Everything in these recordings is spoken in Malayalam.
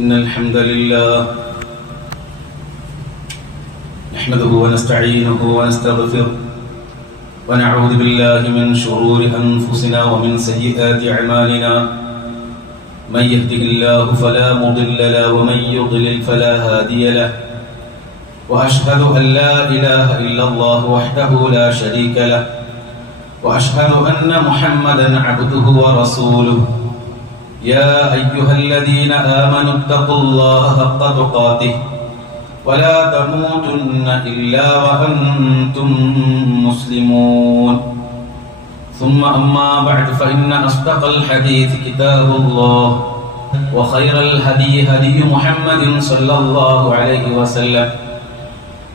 إن الحمد لله نحمده ونستعينه ونستغفره ونعوذ بالله من شرور أنفسنا ومن سيئات أعمالنا من يهده الله فلا مضل له ومن يضلل فلا هادي له وأشهد أن لا إله إلا الله وحده لا شريك له وأشهد أن محمدا عبده ورسوله يا أيها الذين آمنوا اتقوا الله حق تقاته ولا تموتن إلا وأنتم مسلمون ثم أما بعد فإن أصدق الحديث كتاب الله وخير الهدي هدي محمد صلى الله عليه وسلم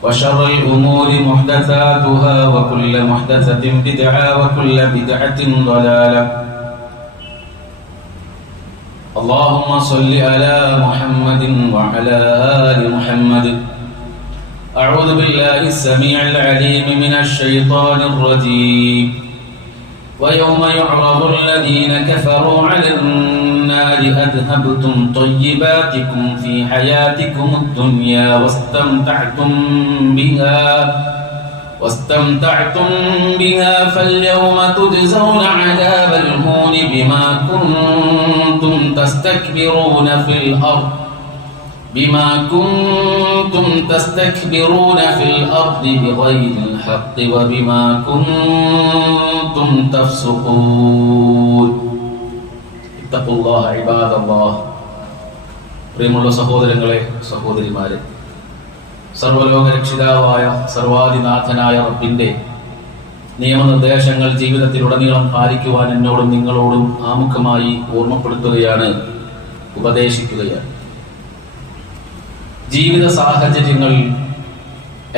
وشر الأمور محدثاتها وكل محدثة بدعة وكل بدعة ضلالة اللهم صل على محمد وعلى آل محمد أعوذ بالله السميع العليم من الشيطان الرجيم ويوم يعرض الذين كفروا على النار أذهبتم طيباتكم في حياتكم الدنيا واستمتعتم بها فاليوم تجزون عذاب الهون بما كنتم تستكبرون في الأرض بغير الحق وبما كنتم تفسقون اتقوا الله عباد الله പ്രിയമുള്ള സഹോദരങ്ങളെ സഹോദരിമാരെ, സർവ്വലോക രക്ഷിതാവായ സർവാധിനാഥനായ റബ്ബിന്റെ നിയമനിർദ്ദേശങ്ങൾ ജീവിതത്തിലുടനീളം പാലിക്കുവാൻ എന്നോടും നിങ്ങളോടും ആമുഖമായി ഓർമ്മപ്പെടുത്തുകയാണ്, ഉപദേശിക്കുകയാണ്. ജീവിത സാഹചര്യങ്ങൾ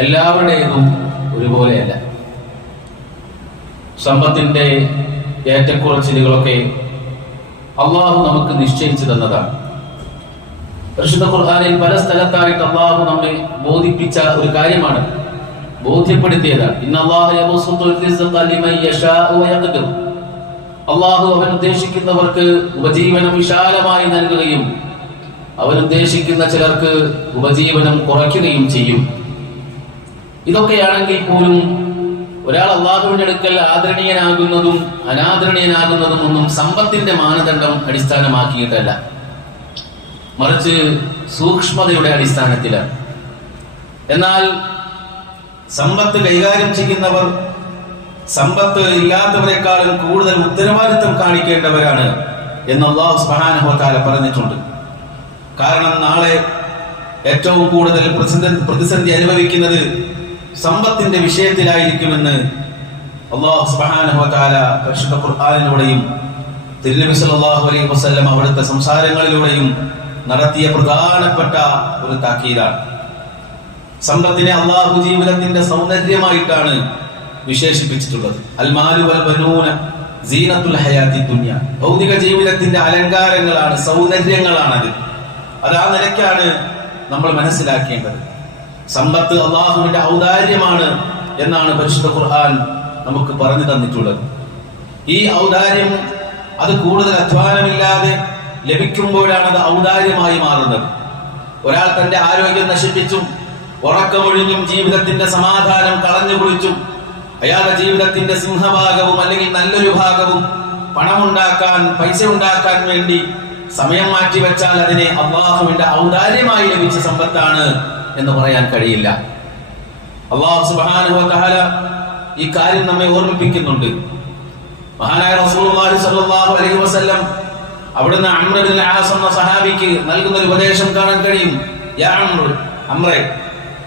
എല്ലാവരുടേതും ഒരുപോലെയല്ല. സമ്പത്തിന്റെ ഏറ്റക്കുറച്ചിലുകളൊക്കെ അള്ളാഹു നമുക്ക് നിശ്ചയിച്ചു തന്നതാണ്. പരിശുദ്ധ ഖുർആനിൽ പല സ്ഥലത്തായിട്ട് അള്ളാഹു നമ്മെ ബോധിപ്പിച്ച ഒരു കാര്യമാണ്, ബോധ്യപ്പെടുത്തിയതാണ്. അള്ളാഹു അവൻ ഉദ്ദേശിക്കുന്നവർക്ക് ഉപജീവനം വിശാലമായി നൽകുകയും അവനുദ്ദേശിക്കുന്ന ചിലർക്ക് ഉപജീവനം കുറയ്ക്കുകയും ചെയ്യും. ഇതൊക്കെയാണെങ്കിൽ പോലും ഒരാൾ അള്ളാഹുവിന്റെ അടുക്കൽ ആദരണീയനാകുന്നതും അനാദരണീയനാകുന്നതും ഒന്നും സമ്പത്തിന്റെ മാനദണ്ഡം അടിസ്ഥാനമാക്കിയിട്ടല്ല, മറിച്ച് സൂക്ഷ്മതയുടെ അടിസ്ഥാനത്തിലാണ്. എന്നാൽ സമ്പത്ത് കൈകാര്യം ചെയ്യുന്നവർ സമ്പത്ത് ഇല്ലാത്തവരെക്കാളും കൂടുതൽ ഉത്തരവാദിത്വം കാണിക്കേണ്ടവരാണ് എന്ന് അല്ലാഹു സുബ്ഹാനഹു വ തആല പറഞ്ഞിട്ടുണ്ട്. കാരണം നാളെ ഏറ്റവും കൂടുതൽ പ്രതിസന്ധി അനുഭവിക്കുന്നത് സമ്പത്തിന്റെ വിഷയത്തിലായിരിക്കുമെന്ന് അല്ലാഹു സുബ്ഹാനഹു വ തആല പരിശുദ്ധ ഖുർആനിലൂടെയും തിരുനബി സല്ലല്ലാഹു അലൈഹി വസല്ലം അവിടുത്തെ സംസാരങ്ങളിലൂടെയും നടത്തിയ പ്രധാനപ്പെട്ട ഒരു താക്കീതാണ്. സമ്പത്തിനെ അല്ലാഹു ജീവിതത്തിന്റെ സൗന്ദര്യമായിട്ടാണ് വിശേഷിപ്പിച്ചിട്ടുള്ളത്. അൽമാലു വൽ ബനൂന സീനത്തുൽ ഹയാത്തി ദുനിയ, ഭൗതിക ജീവിതത്തിന്റെ അലങ്കാരങ്ങളാണ്, സൗന്ദര്യങ്ങളാണത്. അത് ആ നിലയ്ക്കാണ് നമ്മൾ മനസ്സിലാക്കേണ്ടത്. സമ്പത്ത് അല്ലാഹുവിന്റെ ഔദാര്യമാണ് എന്നാണ് പരിശുദ്ധ ഖുർആൻ നമുക്ക് പറഞ്ഞു തന്നിട്ടുള്ളത്. ഈ ഔദാര്യം അത് കൂടുതൽ അധ്വാനമില്ലാതെ ലഭിക്കുമ്പോഴാണ് അത് ഔദാര്യമായി മാറുന്നത്. ഒരാൾ തന്റെ ആരോഗ്യം നശിപ്പിച്ചും ഉറക്കമൊഴിഞ്ഞും ജീവിതത്തിന്റെ സമാധാനം കളഞ്ഞു കുളിച്ചും അയാളുടെ ജീവിതത്തിന്റെ സിംഹഭാഗവും അല്ലെങ്കിൽ നല്ലൊരു ഭാഗവും പണമുണ്ടാക്കാൻ, പൈസ ഉണ്ടാക്കാൻ വേണ്ടി സമയം മാറ്റിവെച്ചാൽ അതിനെ അല്ലാഹുവിന്റെ ഔദാര്യമായി ലഭിച്ച സമ്പത്താണ് എന്ന് പറയാൻ കഴിയില്ല. അല്ലാഹു സുബ്ഹാനഹു വ തആല ഈ കാര്യം നമ്മെ ഓർമ്മിപ്പിക്കുന്നുണ്ട്. മഹാനായ റസൂലുള്ളാഹി സ്വല്ലല്ലാഹു അലൈഹി വസല്ലം അവിടുന്ന് അംർ ഇബ്നുൽ ആസ് എന്ന സഹാബിക്ക് നൽകുന്ന ഒരു ഉപദേശം കാണാൻ കഴിയും. യാ അംറേ,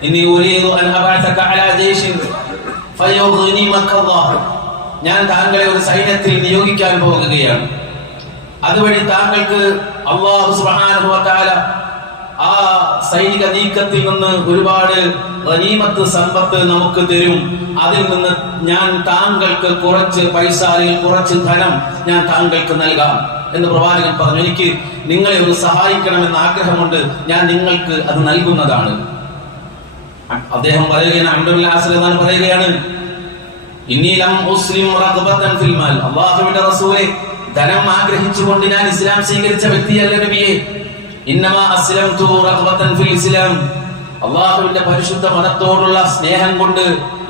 ഇന്നി ഉരീദു അൻ അബഅതക അലാ ജയ്ഷിൻ ഫയഗ്നിമകല്ലാഹ്, ഞാൻ താങ്കളെ ഒരു സൈന്യത്തിൽ നിയോഗിക്കാൻ പോകുകയാണ്. അതുവഴി താങ്കൾക്ക് അല്ലാഹു സുബ്ഹാനഹു വ തആല ആ സൈനിക നീക്കത്തിൽ നിന്ന് ഒരുപാട് ഗനീമത്ത് സമ്പത്ത് നമുക്ക് തരും. അതിൽ നിന്ന് ഞാൻ താങ്കൾക്ക് കുറച്ച് പൈസ അല്ലെങ്കിൽ കുറച്ച് ധനം ഞാൻ താങ്കൾക്ക് നൽകാം എന്ന് പ്രവാചകൻ പറഞ്ഞു. എനിക്ക് നിങ്ങളെ ഒന്ന് സഹായിക്കണമെന്ന് ആഗ്രഹമുണ്ട്, ഞാൻ നിങ്ങൾക്ക് അത് നൽകുന്നതാണ്. അദ്ദേഹം പറയുകയാണ്, ഇന്നി ലം ഉസ്ലിം റഗ്ബതൻ ഫിൽ മാൽ, അല്ലാഹുവിന്റെ റസൂലേ, ധനം ആഗ്രഹിച്ചുകൊണ്ട് ഞാൻ ഇസ്ലാം സ്വീകരിച്ച വ്യക്തിയല്ല നബിയെ. ഇന്നമാ അസ്ലംതു റഗ്ബതൻ ഫിൽ ഇസ്ലാം. അല്ലാഹുവിന്റെ പരിശുദ്ധ മതത്തോടുള്ള സ്നേഹം കൊണ്ട്,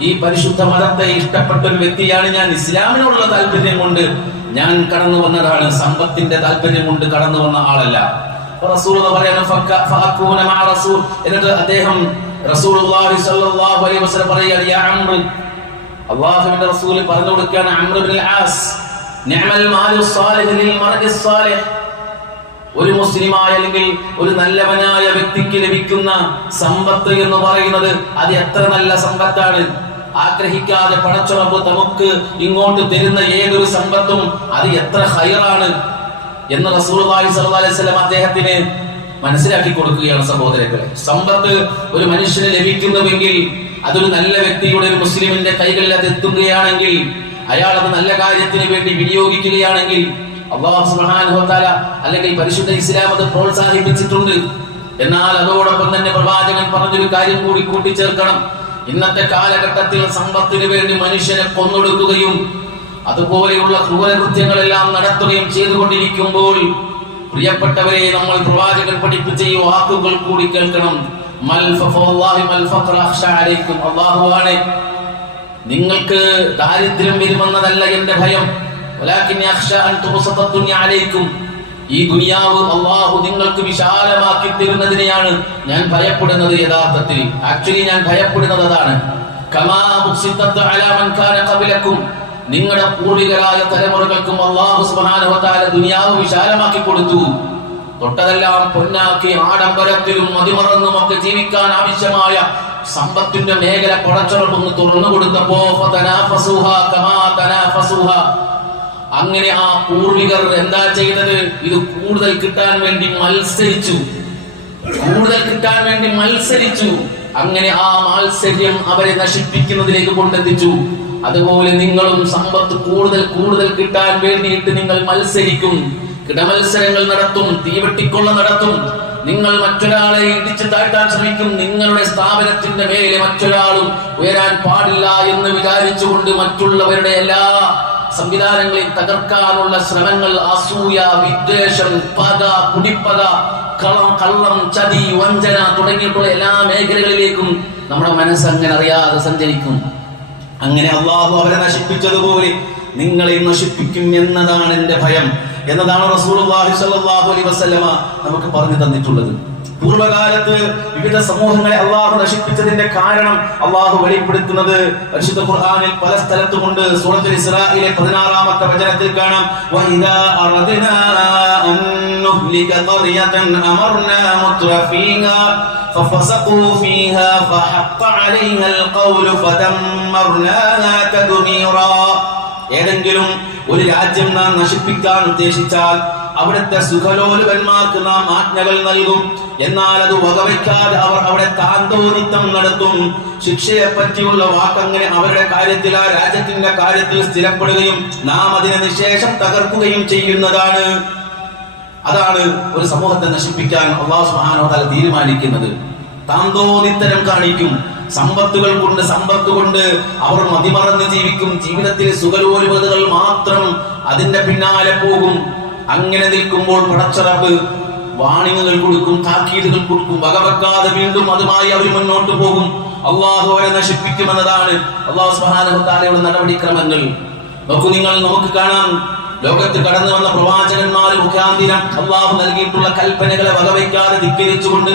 ഈ പരിശുദ്ധ മതത്തെ ഇഷ്ടപ്പെട്ട ഒരു വ്യക്തിയാണ് ഞാൻ, ഇസ്ലാമിനോടുള്ള താല്പര്യം കൊണ്ട് ഞാൻ കടന്നു വന്നതാണ്, സമ്പത്തിന്റെ താല്പര്യം കൊണ്ട് കടന്നു വന്ന ആളല്ല. റസൂൽ പറയുന്നു ഫഅകൂന മഅ റസൂൽ. എന്നിട്ട് അദ്ദേഹം റസൂലുള്ളാഹി സ്വല്ലല്ലാഹു അലൈഹി വസല്ലം പറയുകയാണ്, യാ അംർ, അല്ലാഹുവിന്റെ റസൂൽ പറഞ്ഞു കൊടുക്കുകയാണ്, അംർ ഇബ്നുൽ ആസ്, നിഅമൽ മാലു സ്വാലിഹ് ലിൽ മർഇ സ്വാലിഹ്. ഒരു മുസ്ലിമായ അല്ലെങ്കിൽ ഒരു നല്ലവനായ വ്യക്തിക്ക് ലഭിക്കുന്ന സമ്പത്ത് എന്ന് പറയുന്നത് അത് എത്ര നല്ല സമ്പത്താണ്. ആഗ്രഹിക്കാതെ പടച്ചുറപ്പ് നമുക്ക് ഇങ്ങോട്ട് തരുന്ന ഏതൊരു സമ്പത്തും അത് എത്ര ഖൈറാണ് എന്ന് റസൂലുള്ളാഹി സ്വല്ലല്ലാഹു അലൈഹി വസല്ലം അദ്ദേഹത്തിന് മനസ്സിലാക്കി കൊടുക്കുകയാണ്. സഹോദരങ്ങളെ, സമ്പത്ത് ഒരു മനുഷ്യന് ലഭിക്കുന്നുവെങ്കിൽ അതൊരു നല്ല വ്യക്തിയുടെ, ഒരു മുസ്ലിമിന്റെ കൈകളിൽ അത് എത്തുകയാണെങ്കിൽ, അയാൾ അത് നല്ല കാര്യത്തിന് വേണ്ടി വിനിയോഗിക്കുകയാണെങ്കിൽ അല്ലാഹു സുബ്ഹാനഹു വ തആല അല്ലെങ്കിൽ പരിശുദ്ധ ഇസ്ലാം അത് പ്രോത്സാഹിപ്പിച്ചിട്ടുണ്ട്. എന്നാൽ അതോടൊപ്പം തന്നെ പ്രവാചകൻ പറഞ്ഞൊരു കാര്യം കൂടി കൂട്ടിച്ചേർക്കണം. ഇന്നത്തെ കാലഘട്ടത്തിൽ സമ്പത്തിന് വേണ്ടി മനുഷ്യനെ കൊന്നൊടുക്കുകയും അതുപോലെയുള്ള ക്രൂരകൃത്യങ്ങളെല്ലാം നടത്തുകയും ചെയ്തുകൊണ്ടിരിക്കുമ്പോൾ, പ്രിയപ്പെട്ടവരെ, നമ്മൾ പ്രവാചകൻ പഠിപ്പിച്ച ഈ വാക്കുകൾ കൂടി കേൾക്കണം. അല്ലാഹുവാണ് നിങ്ങൾക്ക് ദാരിദ്ര്യം വരുമെന്നതല്ല എന്റെ ഭയം, ഈ ദുനിയാവ് അല്ലാഹു നിങ്ങൾക്ക് വിശാലമാക്കി തരുന്നതിനെയാണ് ഞാൻ ഭയപ്പെടുന്നത്. യഥാർത്ഥത്തിൽ ആക്ച്വലി ഞാൻ ഭയപ്പെടുന്നത് അതാണ്. നിങ്ങളുടെ പൂർവികരായ തലമുറകൾക്കും അല്ലാഹു സുബ്ഹാനഹു വ തആല ദുനിയാവ് വിശാലമാക്കി കൊടുത്തു. തൊട്ടതെല്ലാം പൊന്നാക്കി ആഡംബരത്തിലും മതിമറന്നും ഒക്കെ ജീവിക്കാൻ ആവശ്യമായ സമ്പത്തിന്റെ മേഖല പടച്ചുറപ്പൊന്ന് തുറന്നു കൊടുത്തപ്പോ അങ്ങനെ ആ പൂർവികർ എന്താ ചെയ്തത്? ഇത് കൂടുതൽ കിട്ടാൻ വേണ്ടി മത്സരിച്ചു. അങ്ങനെ ആ മാത്സര്യം അവരെ നശിപ്പിക്കുന്നതിലേക്ക് കൊണ്ടെത്തിച്ചു. അതുപോലെ നിങ്ങളും സമ്പത്ത് കൂടുതൽ കിട്ടാൻ വേണ്ടിയിട്ട് നിങ്ങൾ മത്സരിക്കും, കിടമത്സരങ്ങൾ നടത്തും, തീവെട്ടിക്കൊള്ള നടത്തും. നിങ്ങൾ മറ്റൊരാളെ ഇടിച്ചു താഴ്ത്താൻ ശ്രമിക്കും. നിങ്ങളുടെ സ്ഥാപനത്തിന്റെ മേലെ മറ്റൊരാളും ഉയരാൻ പാടില്ല എന്ന് വിചാരിച്ചുകൊണ്ട് മറ്റുള്ളവരുടെ എല്ലാ സംവിധാനങ്ങളെ തകർക്കാനുള്ള ശ്രമങ്ങൾ, അസൂയ, വിദ്വേഷം, പക, കുടിപ്പക, കള്ളം, ചതി, വഞ്ചന തുടങ്ങിയിട്ടുള്ള എല്ലാ മേഖലകളിലേക്കും നമ്മുടെ മനസ്സങ്ങനെ അറിയാതെ സഞ്ചരിക്കും. അങ്ങനെ അല്ലാഹു അവരെ നശിപ്പിച്ചതുപോലെ നിങ്ങളെ നശിപ്പിക്കും എന്നതാണ് എന്റെ ഭയം, എന്നതാണ് റസൂലുള്ളാഹി സ്വല്ലല്ലാഹു അലൈഹി വസല്ലമ നമുക്ക് പറഞ്ഞു തന്നിട്ടുള്ളത്. പൂർവ്വകാലത്ത് വിവിധ സമൂഹങ്ങളെ അല്ലാഹു നശിപ്പിച്ചതിന്റെ കാരണം അല്ലാഹു വെളിപ്പെടുത്തുന്നത് പരിശുദ്ധ ഖുർആനിൽ പല സ്ഥലത്തുമുണ്ട്. സൂറത്തുൽ ഇസ്രായിലെ 16-ാമത്തെ വചനത്തിൽ കാണാം, വഇദാ അറദ്നാ അൻ നുഹ്ലിക ഖർയതൻ അമർനാ മുത്രഫീഹാ ഫഫസഖൂ ഫീഹാ ഫഹഖ അലൈഹാൽ ഖൗലു ഫദമ്മർനാഹാ തദ്മീറാ. ഏതെങ്കിലും ഒരു രാജ്യം നാം നശിപ്പിക്കാൻ ഉദ്ദേശിച്ചാൽ അവിടുത്തെ സുഖലോലുപന്മാർക്ക് നാം ആജ്ഞകൾ നൽകും. എന്നാൽ അത് വകവയ്ക്കാതെ അവർ അവിടെ താന്തോന്നിത്തം നടത്തും. ശിക്ഷയെ പറ്റിയുള്ള വാക്കങ്ങനെ അവരുടെ കാര്യത്തിൽ, ആ രാജ്യത്തിന്റെ കാര്യത്തിൽ സ്ഥിരപ്പെടുകയും നാം അതിനെ നിശേഷം തകർക്കുകയും ചെയ്യുന്നതാണ്. അതാണ് ഒരു സമൂഹത്തെ നശിപ്പിക്കാൻ അല്ലാഹു സുബ്ഹാനഹു വ തആല തീരുമാനിക്കുന്നത്. താന്തോന്നിത്തരം കാണിക്കും. സമ്പത്ത് കൊണ്ട് അവർ മതിമറന്ന് ജീവിക്കും. ജീവിതത്തിൽ സുഖലോലുപതകൾ മാത്രം അതിന്റെ പിന്നാലെ പോകും. അങ്ങനെ നിൽക്കുമ്പോൾ പടച്ചറബ് വാണിങ്ങുകൾ കൊടുക്കും, താക്കീതുകൾ കൊടുക്കും. വകവെക്കാതെ വീണ്ടും അതുമായി അവർ മുന്നോട്ട് പോകും. അല്ലാഹു അവരെ നശിപ്പിക്കുമെന്നതാണ് അല്ലാഹു സുബ്ഹാനഹു വ തആലയുടെ നടപടിക്രമങ്ങൾ. നോക്കൂ നിങ്ങൾ, നമുക്ക് കാണാം, ലോകത്ത് കടന്നു വന്ന പ്രവാചകന്മാർ മുഖാന്തിരം അല്ലാഹു നൽകിയിട്ടുള്ള കൽപ്പനകളെ വകവയ്ക്കാതെ ധിക്കരിച്ചുകൊണ്ട്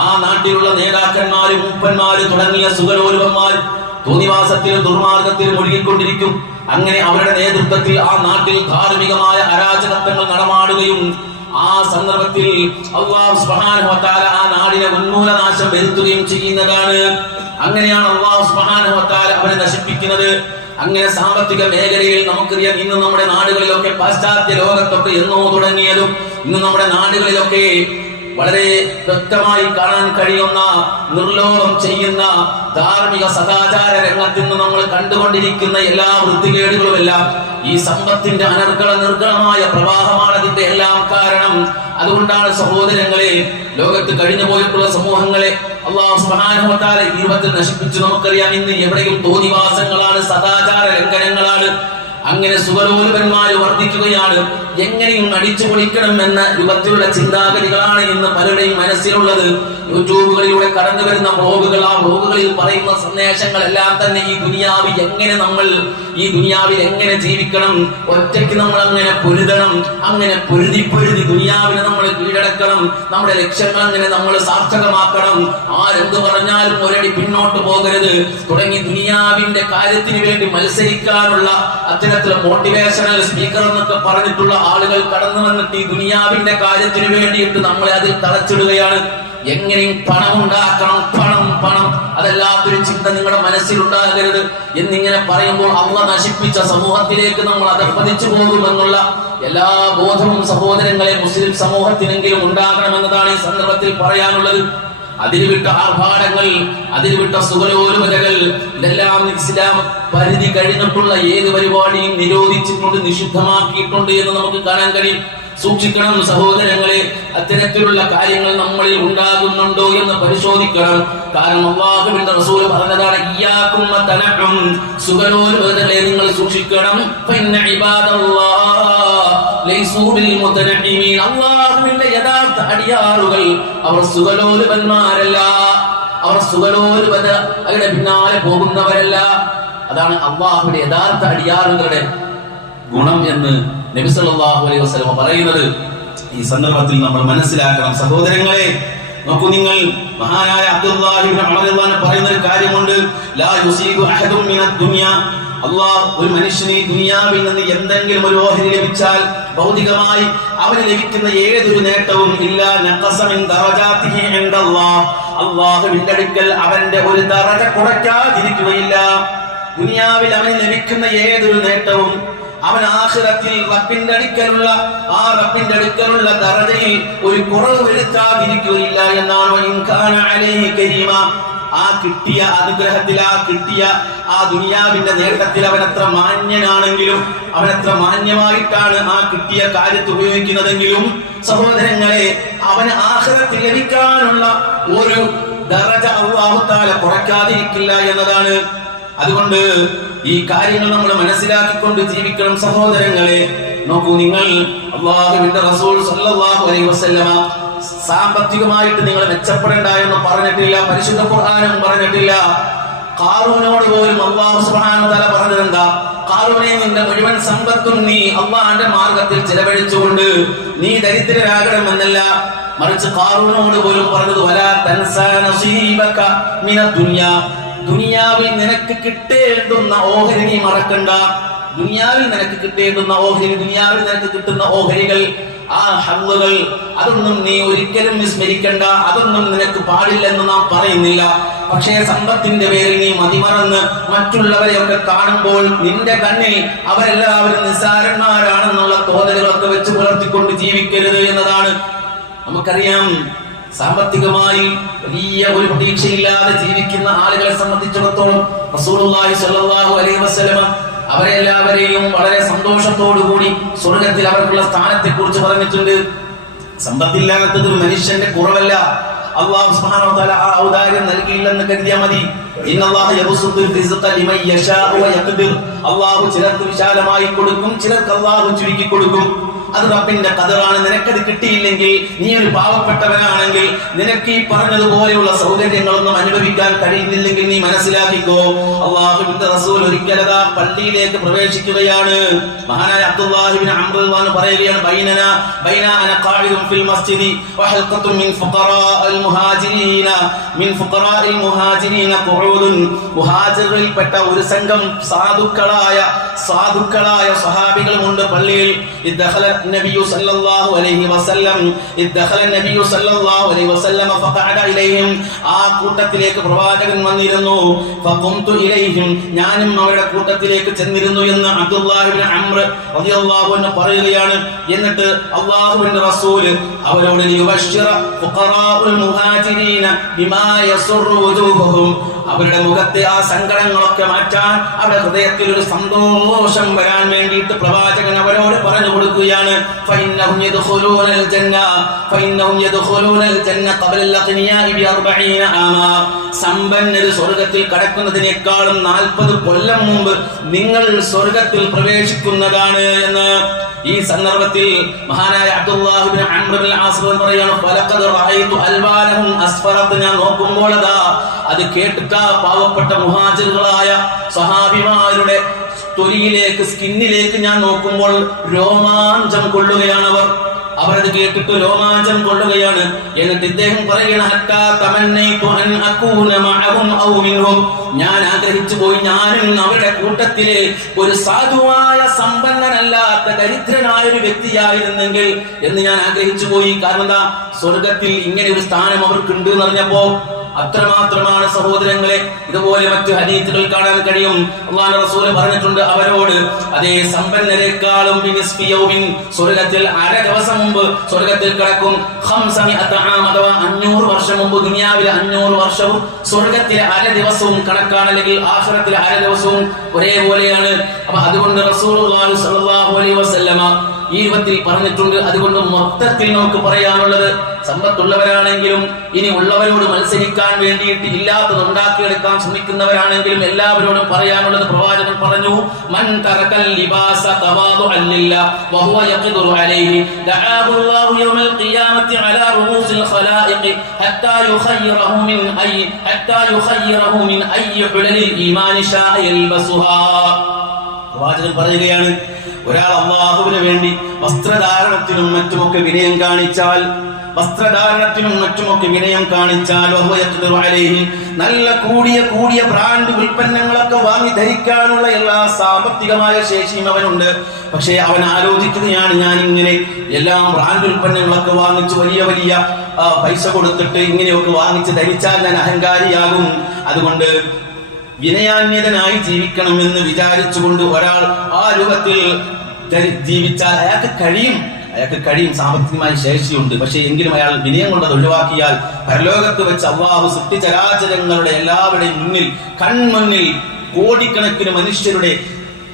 ആ നാട്ടിലുള്ള നേതാക്കന്മാര്, മൂപ്പന്മാര് തുടങ്ങിയ സുഖലോലുപന്മാർ തോന്നിവാസത്തിലും ദുർമാർഗത്തിലും ഒഴുകിക്കൊണ്ടിരിക്കും. അങ്ങനെ അവരുടെ നേതൃത്വത്തിൽ ആ നാട്ടിൽ ധാർമ്മികമായ അരാജകത്വങ്ങൾ നടമാടുകയും ആ സന്ദർഭത്തിൽ അല്ലാഹു സുബ്ഹാനഹു വ തആല ആ നാടിനെ ഉന്മൂലനാശം വരുത്തുകയും ചെയ്യുന്നതാണ്. അങ്ങനെയാണ് അല്ലാഹു സുബ്ഹാനഹു വ തആല അവരെ നശിപ്പിക്കുന്നത്. അങ്ങനെ സാമ്പത്തിക മേഖലയിൽ നമുക്കറിയാം, ഇന്ന് നമ്മുടെ നാടുകളിലൊക്കെ, പാശ്ചാത്യ ലോകത്തൊക്കെ എന്നോ തുടങ്ങിയതും ഇന്ന് നമ്മുടെ നാടുകളിലൊക്കെ വളരെ വ്യക്തമായി കാണാൻ കഴിയുന്ന, നിർലോഭം ചെയ്യുന്ന ധാർമ്മിക സദാചാര രംഗത്ത് നിന്ന് നമ്മൾ കണ്ടുകൊണ്ടിരിക്കുന്ന എല്ലാ വൃത്തികേടുകളുമെല്ലാം ഈ സമ്പത്തിന്റെ നിർഗളമായ പ്രവാഹമാണ് അതിന്റെ എല്ലാം കാരണം. അതുകൊണ്ടാണ് സഹോദരങ്ങളെ, ലോകത്ത് കഴിഞ്ഞു പോയിട്ടുള്ള സമൂഹങ്ങളെ അല്ലാഹു സുബ്ഹാനഹു വ തആല ഈ രൂപത്തിൽ നശിപ്പിച്ചു. നമുക്കറിയാം, ഇന്ന് എവിടെയും തോന്നിവാസങ്ങളാണ്, സദാചാര ലംഘനങ്ങളാണ്. അങ്ങനെ സുഖലോലുപന്മാര് വർദ്ധിക്കുകയാണ്. എങ്ങനെയും അടിച്ചു പൊളിക്കണം എന്ന രൂപത്തിലുള്ള ചിന്താഗതികളാണ് ഇന്ന് പലരുടെയും മനസ്സിലുള്ളത്. യൂട്യൂബുകളിലൂടെ കടന്നു വരുന്ന വ്ലോഗുകൾ, ആ വ്ലോഗുകളിൽ പറയുന്ന സന്ദേശങ്ങളെല്ലാം തന്നെ ഈ ദുനിയാവിൽ എങ്ങനെ ജീവിക്കണം, ഒറ്റയ്ക്ക് നമ്മൾ അങ്ങനെ പൊരുതണം, അങ്ങനെ പൊരുതി ദുനിയാവിനെ നമ്മൾ കീഴടക്കണം, നമ്മുടെ ലക്ഷ്യങ്ങൾ അങ്ങനെ നമ്മൾ സാർത്ഥകമാക്കണം, ആരെന്ത് പറഞ്ഞാലും ഒരടി പിന്നോട്ട് പോകരുത് തുടങ്ങി ദുനിയാവിന്റെ കാര്യത്തിന് വേണ്ടി മത്സരിക്കാനുള്ള അത്തരത്തിലുള്ള മോട്ടിവേഷണൽ സ്പീക്കർ എന്നൊക്കെ പറഞ്ഞിട്ടുള്ള ആളുകൾ കടന്നു വന്നിട്ട് ഈ ദുനിയാവിന്റെ കാര്യത്തിന് വേണ്ടിയിട്ട് നമ്മളെ അതിൽ തളച്ചിടുകയാണ്. എങ്ങനെയും പണം ഉണ്ടാക്കണം, പണം അതല്ലാത്തൊരു ചിന്ത നിങ്ങളുടെ മനസ്സിലുണ്ടാകരുത് എന്നിങ്ങനെ പറയുമ്പോൾ അള്ളാഹ് നശിപ്പിച്ച സമൂഹത്തിലേക്ക് നമ്മൾ അധപ്പതിച്ചു പോകുമെന്നുള്ള എല്ലാ ബോധവും സഹോദരങ്ങളെ മുസ്ലിം സമൂഹത്തിനെങ്കിലും ഉണ്ടാകണമെന്നതാണ് ഈ സന്ദർഭത്തിൽ പറയാനുള്ളത്. അതിരുവിട്ട ആർഭാടങ്ങൾ, അതിരുവിട്ട സുഖലോലുപതകൾ, ഇതെല്ലാം ഇസ്ലാം പരിധി കഴിഞ്ഞിട്ടുള്ള ഏത് പരിപാടിയും നിരോധിച്ചിട്ടുണ്ട്, നിഷിദ്ധമാക്കിയിട്ടുണ്ട് എന്ന് നമുക്ക് കാണാൻ കഴിയും. സൂക്ഷിക്കണം സഹോദരങ്ങളെ, അത്തരത്തിലുള്ള കാര്യങ്ങൾ നമ്മളിൽ ഉണ്ടാകുന്നുണ്ടോ എന്ന് പരിശോധിക്കണം. കാരണം അല്ലാഹുവിന്റെ റസൂൽ പറഞ്ഞതാണ്, ഇയ്യാകും വതനഉം, സുഖലോലുപതകളെ നിങ്ങൾ സൂക്ഷിക്കണം. ഫഇന്ന ഇബാദല്ലാഹ് ലൈസൂ ബിൽ മുതനഇമീൻ, അല്ലാഹുവിന്റെ യഥാർത്ഥ അടിയാറുകൾ അവർ സുഖലോലുപന്മാരല്ല, അവർ സുഖലോലുപതയുടെ പിന്നാലെ പോകുന്നവരല്ല. അതാണ് അല്ലാഹുവിന്റെ യഥാർത്ഥ അടിയാറുകളുടെ ഗുണം എന്ന് നബി സല്ലല്ലാഹു അലൈഹി വസല്ലം പറയുന്നത്. ഈ സന്ദർഭത്തിൽ നമ്മൾ മനസ്സിലാക്കണം സഹോദരങ്ങളെ. നോക്കൂ, നിങ്ങൾ മഹാനായ അബ്ദുല്ലാഹി ഇബ്നു ഉമർ റളിയല്ലാഹു അൻഹു പറയുന്ന ഒരു കാര്യമുണ്ട്, ലാ യുസീബു അഹദും മിനദ് ദുനിയ, അല്ലാഹ് ഒരു മനുഷ്യന് ഈ ദുനിയാവിൽ നിന്ന് എന്തെങ്കിലും ഒരു ഓഹരി ലഭിച്ചാൽ ഭൗതികമായി അവന് ലഭിക്കുന്ന ഏതൊരു നേട്ടവും ഇല്ലാ നഖസ മിൻ ദറജാതിഹി ഇൻദല്ലാഹ്, അല്ലാഹുവിന്റെ അടുക്കൽ അവന്റെ ഒരു ദറജ കുറയ്ക്കാതിരിക്കുകയില്ല. ദുനിയാവിൽ അവന് ലഭിക്കുന്ന ഏതൊരു നേട്ടവും അവൻ ആഖിറത്തിൽ റബ്ബിന്റെ അടുക്കലുള്ള ദറജയിൽ ഒരു കുറവ് വരുത്താതിരിക്കുകയില്ല എന്നാണ്. ഇൻകാന അലൈഹി കരീമ, ആ കിട്ടിയ അനുഗ്രഹത്തിൽ, ആ കിട്ടിയ ആ ദുനിയാവിന്റെ നേട്ടത്തിൽ അവനത്ര മാന്യനാണെങ്കിലും, അവനത്ര മാന്യമായിട്ടാണ് ആ കിട്ടിയ കാര്യത്തെ ഉപയോഗിക്കുന്നതെങ്കിലും സഹോദരങ്ങളെ, അവന് ആഖിറത്തിൽ ലഭിക്കാനുള്ള ഒരു ദറജ അല്ലാഹു തആല കുറയ്ക്കാതിരിക്കില്ല എന്നതാണ്. അതുകൊണ്ട് ഈ കാര്യങ്ങൾ നമ്മൾ മനസ്സിലാക്കിക്കൊണ്ട് ജീവിക്കണം സഹോദരങ്ങളെ. നോക്കൂ, നിങ്ങൾ അല്ലാഹുവിന്റെ റസൂൽ സല്ലല്ലാഹു അലൈഹി വസല്ലമ സാമ്പത്തികമായിട്ട് നിങ്ങൾ മെച്ചപ്പെടേണ്ട എന്ന് പറഞ്ഞിട്ടില്ല, പരിശുദ്ധ ഖുർആനും പറഞ്ഞിട്ടില്ല. ഖാറൂനോട് പോലും അല്ലാഹു സുബ്ഹാനഹു വ തആല പറഞ്ഞത് എന്താ? ഖാറൂനെ, നിന്റെ മുഴുവൻ സമ്പത്തും നീ അല്ലാഹുവിന്റെ മാർഗത്തിൽ ചെലവഴിച്ചുകൊണ്ട് നീ ദരിദ്രരാകണമെന്നല്ല, മറിച്ച് ഖാറൂനോട് പോലും പറഞ്ഞത് വലാ തൻസാ നസീബക മിനദ് ദുനിയ, ദുനിയാവിൽ നിനക്ക് കിട്ടേണ്ടുന്ന ഓഹരി നീ മറക്കണ്ട. ദുനിയാവിൽ നിനക്ക് കിട്ടേണ്ടുന്ന ഓഹരി, ദുനിയാവിൽ നിനക്ക് കിട്ടുന്ന ഓഹരികൾ, ആ ഹള്ളുകൾ, അതൊന്നും നീ ഒരിക്കലും വിസ്മരിക്കണ്ട, അതൊന്നും നിനക്ക് പാടില്ലെന്ന് നാം പറയുന്നില്ല. പക്ഷേ സമ്പത്തിന്റെ പേരിൽ നീ മതിമറന്ന് മറ്റുള്ളവരെയൊക്കെ കാണുമ്പോൾ നിന്റെ കണ്ണിൽ അവരെല്ലാവരും നിസ്സാരന്മാരാണെന്നുള്ള തോന്നലുകളൊക്കെ വെച്ച് പുലർത്തിക്കൊണ്ട് ജീവിക്കരുത് എന്നതാണ്. നമുക്കറിയാം, സാമ്പത്തികമായി വലിയ ഒരു പ്രതീക്ഷയില്ലാതെ ജീവിക്കുന്ന ആളുകളെ സംബന്ധിച്ചിടത്തോളം റസൂലുള്ളാഹി സ്വല്ലല്ലാഹു അലൈഹി വസല്ലം അവരെല്ലാവരെയും വളരെ സന്തോഷത്തോടുകൂടി സ്വർഗത്തിൽ അവർക്കുള്ള സ്ഥാനത്തെ കുറിച്ച് പറഞ്ഞിട്ടുണ്ട്. സമ്പത്തില്ലാത്തത് ഒരു മനുഷ്യന്റെ കുറവല്ല, അല്ലാഹു സുബ്ഹാനഹു വ തആല ആ ഔദാര്യം നൽകിയില്ലെന്ന് കരുതിയാൽ മതി. ഇന്നല്ലാഹ യബ്സുത്തു റിസ്ഖ ലിമൻ യശാഉ വ യഖ്ദിർ, അല്ലാഹു ചിലർക്ക് വിശാലമായി കൊടുക്കും, ചിലർക്ക് അല്ലാഹു ചുരുക്കി കൊടുക്കും. അത് റബ്ബിന്റെ ഖദറാണ്. നിനക്കത് കിട്ടിയില്ലെങ്കിൽ, നീ ഒരു പാവപ്പെട്ടവനാണെങ്കിൽ, നിനക്ക് ഈ പറഞ്ഞതുപോലെയുള്ള സൗകര്യങ്ങളൊന്നും അനുഭവിക്കാൻ കഴിയുന്നില്ലെങ്കിൽ നീ മനസ്സിലാക്കിക്കോ, അല്ലാഹുവിന്റെ റസൂൽ ഒരിക്കലതാ പള്ളിയിലേക്ക് പ്രവേശിക്കുകയാണ്. മഹാനായ അബ്ദുല്ലാഹി ഇബ്നു അംർ റളിയല്ലാഹു പറയുകയാണ്, ബൈന അന ഖാഇദുൻ ഫിൽ മസ്ജിദി വഹൽഖത്തുൻ മിൻ ഫുഖറാഇൽ മുഹാജിരീന ഖുഊദുൻ, മുഹാജിറുകളിൽപ്പെട്ട ഒരു സംഘം സാധുക്കളായ സ്വഹാബികളുമുണ്ട് പള്ളിയിൽ. النبي صلى الله عليه وسلم دخل النبي صلى الله عليه وسلم فقعد اليهم, ആ കൂട്ടത്തിലേക്ക് പ്രവാചകൻ വന്നിരുന്നു. فقمت اليهم, ഞാനും അവരുടെ കൂട്ടത്തിലേക്ക് ചെന്നിരുന്നു എന്ന് അബ്ദുല്ലാഹി ഇബ്നു അംർ റളിയല്ലാഹു അൻഹു പറയുകയാണ്. എന്നിട്ട് അല്ലാഹുവിന്റെ റസൂൽ അവരോട് യുബശ്ശിറ ഫുഖറാഉൽ മുഹാജിരീന ബിമാ യസുറു വജൂഹുഹും, ആ അവരുടെ മുഖത്തെ ആ സങ്കടങ്ങളൊക്കെ മാറ്റാൻ, അവരുടെ ഹൃദയത്തിൽ ഒരു സന്തോഷം വരാൻ വേണ്ടിയിട്ട് പ്രവാചകൻ അവരോട് പറഞ്ഞു കൊടുക്കുകയാണ്. സമ്പന്നർ സ്വർഗത്തിൽ കടക്കുന്നതിനേക്കാളും 40 കൊല്ലം മുമ്പ് നിങ്ങൾ സ്വർഗത്തിൽ പ്രവേശിക്കുന്നതാണ് എന്ന്. ഈ സന്ദർഭത്തിൽ മഹാനായ അബ്ദുല്ലാഹ് ഇബ്നു അംർ ഇബ്നുൽ ആസ് പറയുന്നു, ഫലഖദ് റഅയ്തു അൽവാനഹും അസ്ഫറത്. ഞാൻ നോക്കുമ്പോൾ അത് കേട്ടുക പാവപ്പെട്ട മുഹാജിറുകളായ സ്വഹാബിമാരുടെ തൊലിയിലേക്ക്, സ്കിന്നിലേക്ക് ഞാൻ നോക്കുമ്പോൾ രോമാഞ്ചം കൊള്ളുകയാണ് അവരത് കേട്ടിട്ട് രോമാഞ്ചം കൊള്ളുകയാണ്. എന്നിട്ട് ഇദ്ദേഹം പറയുകയാണ്, ഞാൻ ആഗ്രഹിച്ചു പോയി ഞാനും അവരുടെ കൂട്ടത്തിലെ ഒരു സാധുവായ സമ്പന്നനല്ലാത്ത ദരിദ്രനായ ഒരു വ്യക്തിയായിരുന്നെങ്കിൽ എന്ന് ഞാൻ ആഗ്രഹിച്ചു പോയി. കാരണം എന്താ, സ്വർഗത്തിൽ ഇങ്ങനെ ഒരു സ്ഥാനം അവർക്കുണ്ട് എന്ന് പറഞ്ഞപ്പോ അത്രമാത്രമാണ് സഹോദരങ്ങളെ. ഇതുപോലെ മറ്റു ഹദീസുകൾ കാണാൻ കഴിയും. അല്ലാഹുവിന്റെ റസൂൽ പറഞ്ഞിട്ടുണ്ട് അവരോട്, അതേ സമ്പന്നരെക്കാളും സ്വർഗത്തിൽ 1/2 ദിവസം മുമ്പ് സ്വർഗത്തിൽ കിടക്കും. 500 ആം അഥവാ 500 വർഷം മുമ്പ്. ദുനിയാവിലെ 500 വർഷവും സ്വർഗത്തിലെ 1/2 ദിവസവും കണക്കാണ്, അല്ലെങ്കിൽ ആഖിറത്തിലെ 1/2 ദിവസവും ഒരേപോലെയാണ്. അപ്പൊ അതുകൊണ്ട് റസൂലുള്ളാഹി സ്വല്ലല്ലാഹു അലൈഹി വസല്ലമ ഈ രൂപത്തിൽ പറഞ്ഞിട്ടുണ്ട്. അതുകൊണ്ട് മൊത്തത്തിൽ നമുക്ക് പറയാനുള്ളത്, സമ്പത്തുള്ളവരാണെങ്കിലും ഇനി ഉള്ളവരോട് മത്സരിക്കാൻ വേണ്ടിയിട്ട് ഇല്ലാത്തത് ഉണ്ടാക്കിയെടുക്കാൻ ശ്രമിക്കുന്നവരാണെങ്കിലും എല്ലാവരോടും പറയാനുള്ളത് പ്രവാചകൻ പറഞ്ഞു, മൻ തറകൽ ലിബാസ തവാദുഅൻ ലില്ലാഹ് വഹുവ യഖ്ദിറു അലൈഹി ദഅാഹു അല്ലാഹു യൗമൽ ഖിയാമത്തി അലാ റൂസിൽ ഖലായിഖ് ഹത്താ യുഖയ്യിറഹു മിൻ അയ്യി ഹുലലിൽ ഈമാൻ ശാഅ യൽബസുഹാ. പ്രവാചകൻ പറയുകയാണ്, ഒരാൾ അല്ലാഹുവിന് വേണ്ടി വസ്ത്രധാരണത്തിനും മറ്റുമൊക്കെ വിനയം കാണിച്ചാൽ, നല്ല കൂടിയ ബ്രാൻഡ് ഉൽപ്പന്നങ്ങളൊക്കെ വാങ്ങി ധരിക്കാനുള്ള എല്ലാ സാമ്പത്തികമായ ശേഷിയും അവനുണ്ട്. പക്ഷേ അവൻ ആലോചിക്കുകയാണ്, ഞാൻ ഇങ്ങനെ എല്ലാം ബ്രാൻഡ് ഉൽപ്പന്നങ്ങളൊക്കെ വാങ്ങിച്ച് വലിയ പൈസ കൊടുത്തിട്ട് ഇങ്ങനെയൊക്കെ വാങ്ങിച്ച് ധരിച്ചാൽ ഞാൻ അഹങ്കാരിയാകും. അതുകൊണ്ട് വിനയാന്യതനായി ജീവിക്കണമെന്ന് വിചാരിച്ചുകൊണ്ട് ഒരാൾ ആ രൂപത്തിൽ ജീവിച്ചാൽ അയാൾക്ക് കഴിയും, സാമ്പത്തികമായ ശേഷിയുണ്ട്. പക്ഷേ എങ്കിലും അയാൾ വിനയം കൊണ്ടത് ഒഴിവാക്കിയാൽ പരലോകത്ത് വെച്ച് അല്ലാഹു സൃഷ്ടിചരാചരങ്ങളുടെ എല്ലാവരുടെയും കൺമുന്നിൽ കോടിക്കണക്കിന് മനുഷ്യരുടെ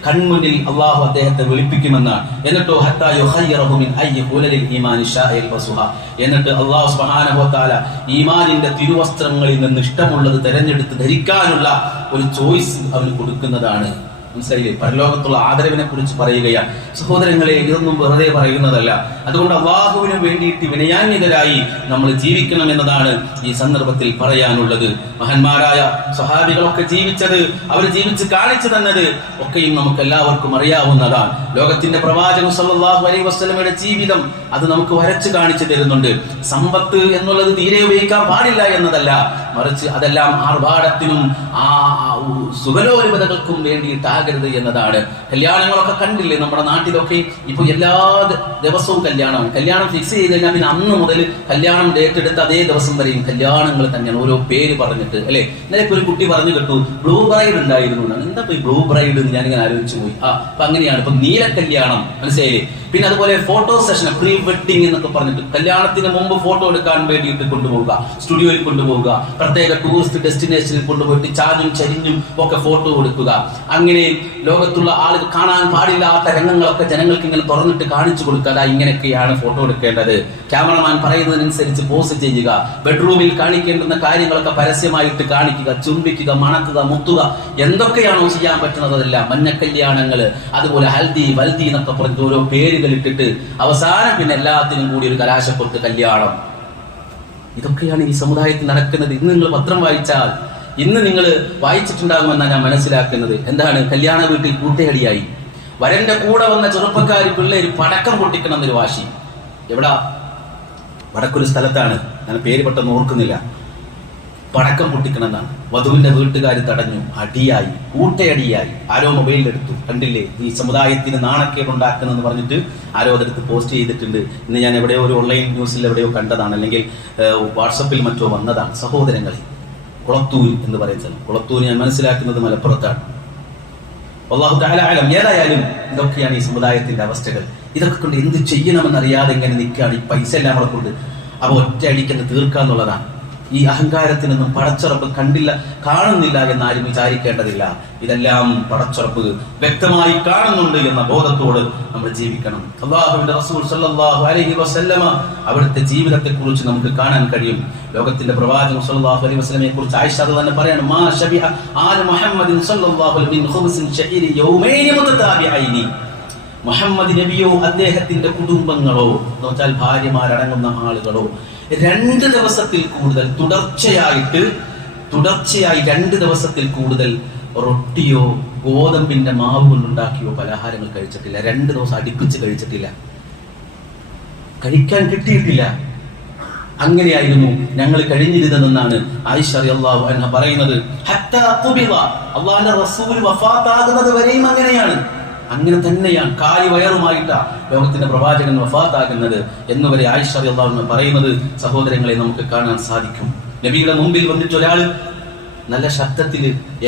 കൺമുന്നിൽ അല്ലാഹു അദ്ദേഹത്തെ വിളിപ്പിക്കുമെന്നാണ്. എന്നിട്ടോ ഹത്താ യുഖയ്യിറഹു മിൻ അയ്യി ഹുലലിൽ ഈമാൻ ശാഅ യൽബസുഹാ. എന്നിട്ട് അല്ലാഹു സുബ്ഹാനഹു വ തആല ഈമാനിന്റെ തിരുവസ്ത്രങ്ങളിൽ നിന്ന് ഇഷ്ടമുള്ളത് തിരഞ്ഞെടുത്ത് ധരിക്കാനുള്ള ഒരു ചോയ്സ് അവന് കൊടുക്കുന്നതാണ്. മനസ്സിലായില്ലേ? പരലോകത്തുള്ള ആദരവിനെ കുറിച്ച് പറയുകയാണ്. സഹോദരങ്ങളെ, ഇതൊന്നും വെറുതെ പറയുന്നതല്ല. അതുകൊണ്ട് അല്ലാഹുവിന് വേണ്ടിയിട്ട് വിനയാന്വിതരായി നമ്മൾ ജീവിക്കണം എന്നതാണ് ഈ സന്ദർഭത്തിൽ പറയാനുള്ളത്. മഹാന്മാരായ സ്വഹാബികളൊക്കെ ജീവിച്ചത്, അവർ ജീവിച്ച് കാണിച്ചു തന്നത് ഒക്കെയും നമുക്ക് എല്ലാവർക്കും അറിയാവുന്നതാണ്. ലോകത്തിന്റെ പ്രവാചകൻ സല്ലല്ലാഹു അലൈഹി വസല്ലമയുടെ ജീവിതം അത് നമുക്ക് വരച്ചു കാണിച്ചു തരുന്നുണ്ട്. സമ്പത്ത് എന്നുള്ളത് തീരെ ഉപയോഗിക്കാൻ പാടില്ല എന്നതല്ല, മറിച്ച് അതെല്ലാം ആർഭാടത്തിനും സുഖലോലുപതകൾക്കും വേണ്ടിയിട്ടാകരുത് എന്നതാണ്. കല്യാണങ്ങളൊക്കെ കണ്ടില്ലേ നമ്മുടെ നാട്ടിലൊക്കെ? ഇപ്പൊ എല്ലാ ദിവസവും കല്യാണം ഫിക്സ് ചെയ്ത് കഴിഞ്ഞാൽ പിന്നെ അന്ന് മുതൽ കല്യാണം ഡേറ്റ് എടുത്ത് അതേ ദിവസം വരെയും കല്യാണങ്ങൾ തന്നെയാണ്, ഓരോ പേര് പറഞ്ഞിട്ട് അല്ലെ. ഇന്നലെ ഇപ്പൊ ഒരു കുട്ടി പറഞ്ഞു കേട്ടു, ബ്ലൂ ബ്രൈഡ് ഉണ്ടായിരുന്നു. എന്താ ഈ ബ്ലൂ ബ്രൈഡ് എന്ന് ഞാനിങ്ങനെ ആലോചിച്ചു പോയി. അപ്പൊ അങ്ങനെയാണ് ഇപ്പൊ നീല കല്യാണം, മനസ്സിലായില്ലേ? പിന്നെ അതുപോലെ ഫോട്ടോ സെഷൻ, പ്രീ വെഡിങ് എന്നൊക്കെ പറഞ്ഞിട്ട് കല്യാണത്തിന് മുമ്പ് ഫോട്ടോ എടുക്കാൻ വേണ്ടിയിട്ട് കൊണ്ടുപോവുക, സ്റ്റുഡിയോയിൽ കൊണ്ടുപോവുക, പ്രത്യേക ടൂറിസ്റ്റ് ഡെസ്റ്റിനേഷനിൽ കൊണ്ടുപോയിട്ട് ചാഞ്ഞും ചരിഞ്ഞും ഒക്കെ ഫോട്ടോ എടുക്കുക. അങ്ങനെ ലോകത്തുള്ള ആളുകൾ കാണാൻ പാടില്ലാത്ത രംഗങ്ങളൊക്കെ ജനങ്ങൾക്ക് ഇങ്ങനെ തുറന്നിട്ട് കാണിച്ചു കൊടുക്കുക. അതാ ഇങ്ങനെയൊക്കെയാണ് ഫോട്ടോ എടുക്കേണ്ടത്, ക്യാമറമാൻ പറയുന്നതിനനുസരിച്ച് പോസ് ചെയ്യുക, ബെഡ്റൂമിൽ കാണിക്കേണ്ടുന്ന കാര്യങ്ങളൊക്കെ പരസ്യമായിട്ട് കാണിക്കുക, ചുംബിക്കുക, മണക്കുക, മുത്തുക, എന്തൊക്കെയാണോ ചെയ്യാൻ പറ്റുന്നത് അതെല്ലാം. മഞ്ഞക്കല്യാണങ്ങൾ, അതുപോലെ ഹൽദി വൽദി എന്നൊക്കെ പറഞ്ഞ് ഓരോ പേരുകൾ ഇട്ടിട്ട് അവസാനം പിന്നെ എല്ലാത്തിനും കൂടി ഒരു കലാശക്കൊത്ത് കല്യാണം. ഇതൊക്കെയാണ് ഈ സമുദായത്തിൽ നടക്കുന്നത്. ഇന്ന് നിങ്ങൾ പത്രം വായിച്ചാൽ, ഇന്ന് നിങ്ങൾ വായിച്ചിട്ടുണ്ടാകുമെന്നാണ് ഞാൻ മനസ്സിലാക്കുന്നത്. എന്താണ്? കല്യാണ വീട്ടിൽ കൂട്ടയടിയായി. വരന്റെ കൂടെ വന്ന ചെറുപ്പക്കാരി പിള്ളേര് പടക്കം പൊട്ടിക്കണം എന്നൊരു വാശി. എവിടാ? വടക്കൊരു സ്ഥലത്താണ്, ഞാൻ പേര് പെട്ടെന്ന് ഓർക്കുന്നില്ല. പടക്കം പൊട്ടിക്കണം എന്നാണ്. വധുവിന്റെ വീട്ടുകാർ തടഞ്ഞു, അടിയായി, കൂട്ടയടിയായി. ആരോ മൊബൈലിലെടുത്തു, കണ്ടില്ലേ ഈ സമുദായത്തിന് നാണക്കേടുണ്ടാക്കുന്നെന്ന് പറഞ്ഞിട്ട് ആരോ അതെടുത്ത് പോസ്റ്റ് ചെയ്തിട്ടുണ്ട്. ഇന്ന് ഞാൻ എവിടെയോ ഒരു ഓൺലൈൻ ന്യൂസിൽ എവിടെയോ കണ്ടതാണ്, അല്ലെങ്കിൽ വാട്സപ്പിൽ മറ്റോ വന്നതാണ്. സഹോദരങ്ങളെ, കുളത്തൂർ എന്ന് പറയുന്ന സ്ഥലം, കുളത്തൂർ ഞാൻ മനസ്സിലാക്കുന്നത് മലപ്പുറത്താണ്. അല്ലാഹു തആല അലം. ഏതായാലും ഇതൊക്കെയാണ് ഈ സമുദായത്തിന്റെ അവസ്ഥകൾ. ഇതൊക്കെ കൊണ്ട് എന്ത് ചെയ്യണമെന്നറിയാതെ ഇങ്ങനെ നിൽക്കുകയാണ്. ഈ പൈസ എല്ലാം നമ്മളെ കൊണ്ട് അപ്പൊ ഒറ്റ അടിക്കന്ന് തീർക്കാന്നുള്ളതാണ്. ഈ അഹങ്കാരത്തിനൊന്നും പടച്ചുറപ്പ് കാണുന്നില്ല എന്ന് ആരും വിചാരിക്കേണ്ടതില്ല. ഇതെല്ലാം പടച്ചുറപ്പ് വ്യക്തമായി കാണുന്നുണ്ട് എന്ന ബോധത്തോട് നമ്മൾ ജീവിക്കണം. അല്ലാഹുവിന്റെ റസൂൽ സല്ലല്ലാഹു അലൈഹി വസല്ലമ അവിടുത്തെ ജീവിതത്തെ കുറിച്ച് നമുക്ക് കാണാൻ കഴിയും. ലോകത്തിന്റെ പ്രവാചകൻ സല്ലല്ലാഹു അലൈഹി വസല്ലമയെ കുറിച്ച് ആയിഷ തന്നെ പറയാണ്, മാ ശബിഹ ആല മുഹമ്മദിൻ സല്ലല്ലാഹു അലൈഹി മിൻ ഖുബ്സിൻ ശഈരി യൗമൈനി മുതതാബിഐനി. മുഹമ്മദ് നബിയോ അദ്ദേഹത്തിന്റെ കുടുംബങ്ങളോ എന്ന് വെച്ചാൽ ഭാര്യമാരടങ്ങുന്ന ആളുകളോ 2 ദിവസത്തിൽ കൂടുതൽ തുടർച്ചയായി 2 ദിവസത്തിൽ കൂടുതൽ റൊട്ടിയോ ഗോതമ്പിന്റെ മാവ് കൊണ്ടുണ്ടാക്കിയോ പലഹാരങ്ങൾ കഴിച്ചിട്ടില്ല. 2 ദിവസം അടുപ്പിച്ച് കഴിച്ചിട്ടില്ല, കഴിക്കാൻ കിട്ടിയിട്ടില്ല. അങ്ങനെയായിരുന്നു ഞങ്ങൾ കഴിഞ്ഞിരുന്നതെന്നാണ് ആയിഷ റളിയല്ലാഹു അൻഹ പറയുന്നത്. ഹത്താ ഖുബിള, അല്ലാഹുവിന്റെ റസൂൽ വഫാത്താകുന്നത് വരെയും അങ്ങനെയാണ്. അങ്ങനെ തന്നെയാണ് കാലി വയറുമായിട്ടാ ലോകത്തിന്റെ പ്രവാചകൻ വഫാത്താകുന്നത് എന്നുവരെ ആയിഷ റളിയല്ലാഹു അൻഹ പറയുന്നത് സഹോദരങ്ങളെ നമുക്ക് കാണാൻ സാധിക്കും. നബിയുടെ മുമ്പിൽ വന്നിട്ട് ഒരാൾ നല്ല ശബ്ദത്തിൽ